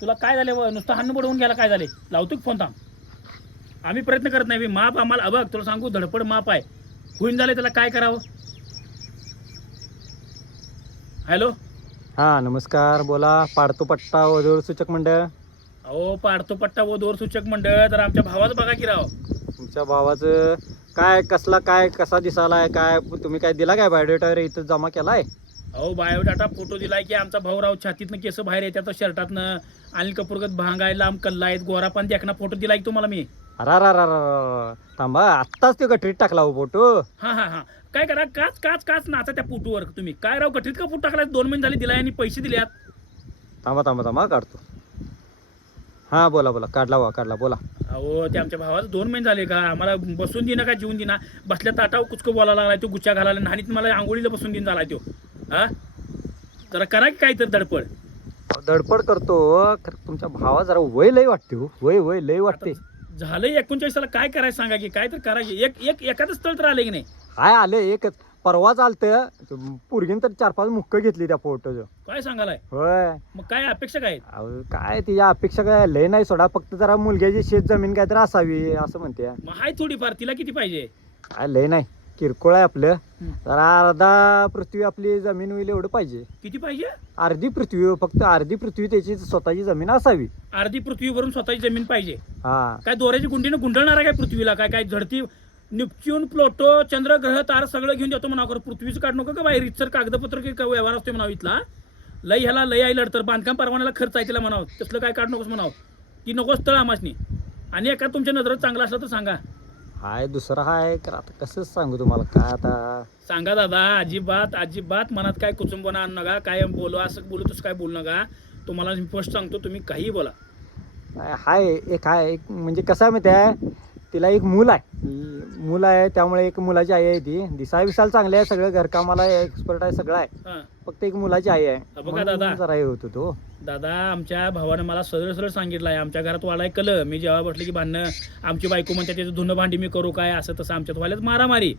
तुला काय झाले व? नुसतं हाणं बुडवून घ्यायला काय झाले? लावतो फोन थांब. आम्ही प्रयत्न करत नाही. बे. माप आम्हाला बघ तुला सांगू धडपड माप आहे. होईन झाले त्याला काय करावं? हॅलो? हा नमस्कार. बोला पाडतो पट्टा वधूवर सूचक मंडळ. अहो पाडतो पट्टा व दोर सूचक मंडळ तर आमच्या भावाचं बघा की राव. तुमच्या भावाचं काय कसला काय कसा दिसालाय काय तुम्ही काय दिला काय बायोडेटा इथं जमा केलाय? अहो बायोडाटा फोटो दिलाय की आमचा भाऊराव छातीतनं केस बाहेर येतात शर्टातनं अनिल कपूरगत भांगाय लांब कल्ला आहेत गोरा पण देखना फोटो दिलाय की तुम्हाला मी? अरा रा रा रा थांबा आत्ताच ते गटरीत टाकला हो फोटो. हा हा हा. काय करा काच काच काच नाचा त्या फोटोवर तुम्ही. काय राव गठीत का फोटो टाकलाय? दोन महिने झाले दिलाय आणि पैसे दिल्यात थांबा थांबा थांबा काढतो. हा बोला बोला. काढला वा काढला बोला. अहो ते आमच्या भावाचं दोन महिने झाले का? आम्हाला बसून देणं का जेवून देणं बसल्या ताटावर कुचकं बोलायला लागलाय तो गुच्च्या घालायला नाणीत मला आंघोळीला बसून देऊन झालाय तो. हा? जरा करा की काय तर धडपड. धडपड करतो खरं तुमच्या भावा जरा वय लय वाटते हो. वय वय लय वाटते. झालंय एकोणचाळीसाला काय करायचं सांगा की काय तर करा की. एक एक एखादं स्थळ तर आले की नाही? हाय आले एकच. परवा चालतं पुरगीन तर चार पाच मुक्क घेतली त्या फोटोचं काय सांगालाय? होय. मग काय अपेक्षा काय आहेत? अहो, काय तिच्या अपेक्षा काय? लय नाही सोडा फक्त जरा मुलग्याची शेत जमीन काय तर असावी असं म्हणते. मग हाय थोडीफार तिला किती पाहिजे? काय लय नाही. किरकोळ आहे आपलं. जरा अर्धा पृथ्वी आपली जमीन होईल एवढं पाहिजे. किती पाहिजे? अर्धी पृथ्वी फक्त अर्धी पृथ्वी त्याची स्वतःची जमीन असावी. अर्धी पृथ्वीवरून स्वतःची जमीन पाहिजे. हा. काय दोऱ्याची गुंडीनं गुंडळणार आहे काय पृथ्वीला? काय काय झडती निपच्यून प्लोटो चंद्र ग्रह तार सगळं घेऊन जातो म्हणा पृथ्वीचं काढ नको का बाहेर? रितसर कागदपत्र की काय व्यवहार असतो म्हणावं इथला? लय ह्याला लय आहे लढतर बांधकाम परवान्याला खर्च आहे तिला म्हणावं. तसलं काय काढ नकोस म्हणावं. की नकोस तळ आमासनी. आणि एका तुमच्या नजरेत चांगला असला तर सांगा. हाय दुसरा हाय तर आता कसं सांगू तुम्हाला काय आता? सांगा दादा अजिबात अजिबात मनात काय कुचुंबना आणू नका काय बोलू असं बोलू तसं काय बोलू नका. तुम्हाला मी फर्स्ट सांगतो तुम्ही काही बोला. हाय एक हाय एक म्हणजे कसं आहे माहिती आहे? तिला एक मूल आहे. मूल आहे त्यामुळे एक मुलाची आई आहे ती. दिसाय विसाल चांगले आहे सगळं घरकामाला एक्सपर्ट आहे सगळं आहे. हां. फक्त एक मुलाची आई आहे. बघा म्हणून दादा. जरा हे होतो तो दादा आमच्या भावानं मला सरळ सरळ सांगितलं आहे आमच्या घरात वाढाय कलं मी जेव्हा बसले की भांडणं आमची बायको म्हणते त्याचं धुणं भांडी मी करू काय? असं तसं आमच्यात व्हायलाच मारामारी.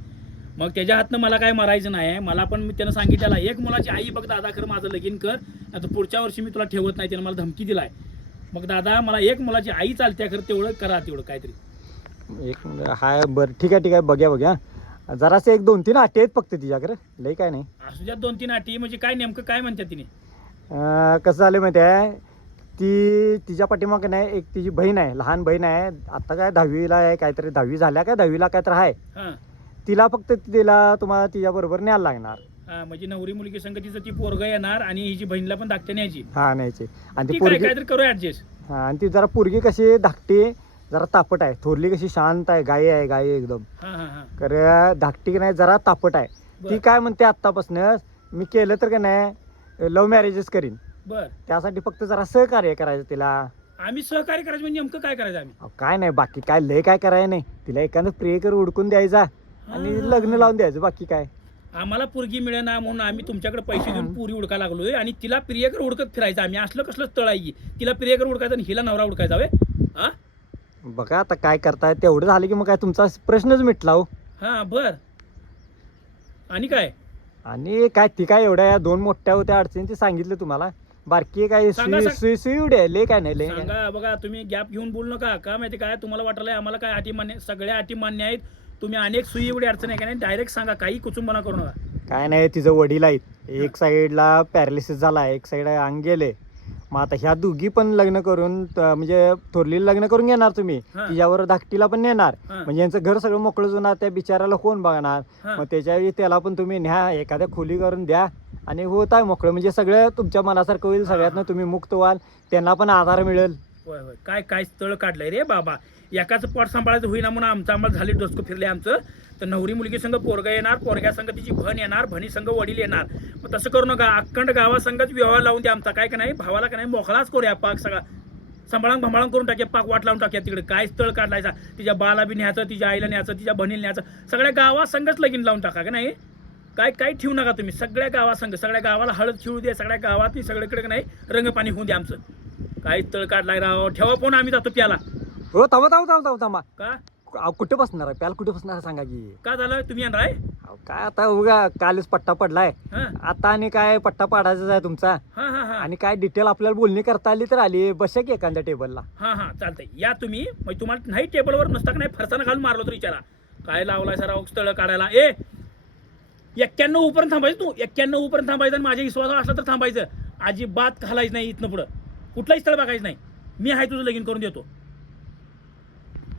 मग त्याच्या हातनं मला काय मारायचं नाही. मला पण मी त्यानं सांगितलेलं आहे, एक मुलाची आई बघ दादा खरं माझं लगीन कर. आता पुढच्या वर्षी मी तुला ठेवत नाही त्यानं मला धमकी दिलाय. मग दादा मला एक मुलाची आई चालते खरं तेवढं करा तेवढं काहीतरी. एक हाय बरं. ठीक आहे ठीक आहे. बघ्या बघ्या. जरासं एक दोन तीन अटी आहेत फक्त तिच्याकडे. लई काय नाही. असू द्या दोन तीन अटी म्हणजे काय नेमकं काय म्हणतात तिने? अं, कसं झालं माहिती आहे ती तिच्या पाठीमागं नाही एक तिची बहीण आहे. लहान बहीण आहे. आता काय दहावीला आहे काहीतरी दहावी झाल्या काय? दहावीला काहीतरी आहे. हां. तिला फक्त तिला तुम्हाला तिच्याबरोबर न्यायला लागणार. हां म्हणजे नवरी मुलगी संग तिचं ती पोरग येणार आणि हिची बहिणीला पण धाकट्या न्यायची. हा न्यायची. आणि ती ठीक आहे पोरगी काहीतरी करू ऍडजस्ट हा, आणि ती जरा पोरगी कशी धाकटी जरा तापट आहे. थोरली कशी शांत आहे गाई आहे गाई एकदम. खरं धाकटी की नाही जरा तापट आहे. ती काय म्हणते आत्तापासूनच मी केलं तर का नाही लव्ह मॅरेजेस करीन. बर. त्यासाठी फक्त जरा सहकार्य करायचं तिला. आम्ही सहकार्य करायचं म्हणजे नेमकं काय करायचं आम्ही? काय नाही बाकी काय लय काय करायचं नाही. तिला एखादं प्रिय कर उडकून द्यायचा आणि. लग्न लावून द्यायचं बाकी काय. आम्हाला पोरगी मिळेना म्हणून आम्ही तुमच्याकडे पैसे देऊन पुरी उडका लागलोय आणि तिला प्रियकर उडकत फिरायचं आम्ही. असलं कसलं स्थळ आहे? तिला प्रियकर उडकायचं आणि हिला नवरा उडकायचा हा? बघा आता काय करताय? तेवढं झालं की मग काय तुमचा प्रश्नच मिटला हो. हा बर. आणि काय? आणि काय ती काय एवढ्या या दोन मोठ्या होत्या अडचणी ते सांगितलं तुम्हाला. बारकी काय सांगा, सुई सांग. सुई सुई उडी आहे लय काय नाही लय काय नाही. सांगा बघा तुम्ही गॅप घेऊन बोलू नका. का माहिती काय? तुम्हाला वाटलंय आम्हाला काय अटी मान्य सगळ्या अटी मान्य आहेत. तुम्ही अनेक सुई एवढी अडचण आहे का नाही डायरेक्ट सांगा. काही कुचुंबना करू नका. काय नाही तिचं वडील आहेत. एक साईडला पॅरालिसिस झाला एक साईड अंग गेले. मग आता ह्या दोघी पण लग्न करून त- म्हणजे थोरलीला लग्न करून घेणार तुम्ही. हा. तिच्यावर धाकटीला पण नेणार. हा. म्हणजे यांचं घर सगळं मोकळं होणार त्या बिचाराला कोण बघणार? हा. मग त्याच्यावेळी त्याला पण तुम्ही न्या एखाद्या खोली करून द्या. आणि होत आहे मोकळं. म्हणजे सगळं तुमच्या मनासारखं होईल सगळ्यातनं तुम्ही मुक्त व्हाल. त्यांना पण आधार मिळेल. होय होय. काय काय स्थळ काढलंय रे बाबा? एकाच पोट सांभाळायचं होईना म्हणून आमचं आम्हाला झाली डोसकं फिरले आमचं. तर नवरी मुलगी संघ पोरगा येणार पोरग्या संघ तिची भण येणार भणी संघ वडील येणार. मग तसं करू नका. अखंड गावासंघच व्यवहार लावून द्या आमचा. काय का नाही? भावाला का नाही? मोकळाच करूया पाक सगळा. सांभाळून भांभाळून करून टाक्या पाक वाट लावून टाक्या तिकडे. काय स्थळ काढलायचा? तिच्या बाला बी न्यायचं तिच्या आईला न्यायचं तिच्या बहिणीला न्यायचं. सगळ्या गावासंघच लगीन लावून टाका का नाही? काय काय ठेवू नका तुम्ही? सगळ्या गावासंघ सगळ्या गावाला हळद खेळू द्या. सगळ्या गावात सगळीकडे नाही? रंगपाणी होऊन द्या आमचं. काय तळ काढलाय राव. ठेवा फोन आम्ही जातो प्याला हो थांबा थांबा थांबा थांबा थांबा. का? अहो, कुठं बसणार आहे? प्याल कुठं बसणार आहे सांगा की. का झालं? तुम्ही येणार आहे? अहो, काय आता उगा कालच पट्टा पडलाय. हा. आता आणि काय पट्टा पाडायचा आहे तुमचा. हा हा हा. आणि काय डिटेल आपल्याला बोलणी करता आली तर आली. बसा की एखाद्या टेबलला हा हा चालतंय. या तुम्ही. तुम्हाला नाही टेबलवर नसता का नाही फरसाना घालून मारलो तर विचारा काय लावलाय सर स्थळ काढायला? ए! एक्क्याण्णव उपपर्यंत थांबायचं तू. एक्क्याण्णव उपपर्यंत थांबायचं आणि माझ्या विश्वासावर असलं तर थांबायचं. अजिबात घालायचं नाही इथनं पुढं. कुठलाही स्थळ बघायचं नाही. मी आहे तुझं लगीन करून देतो.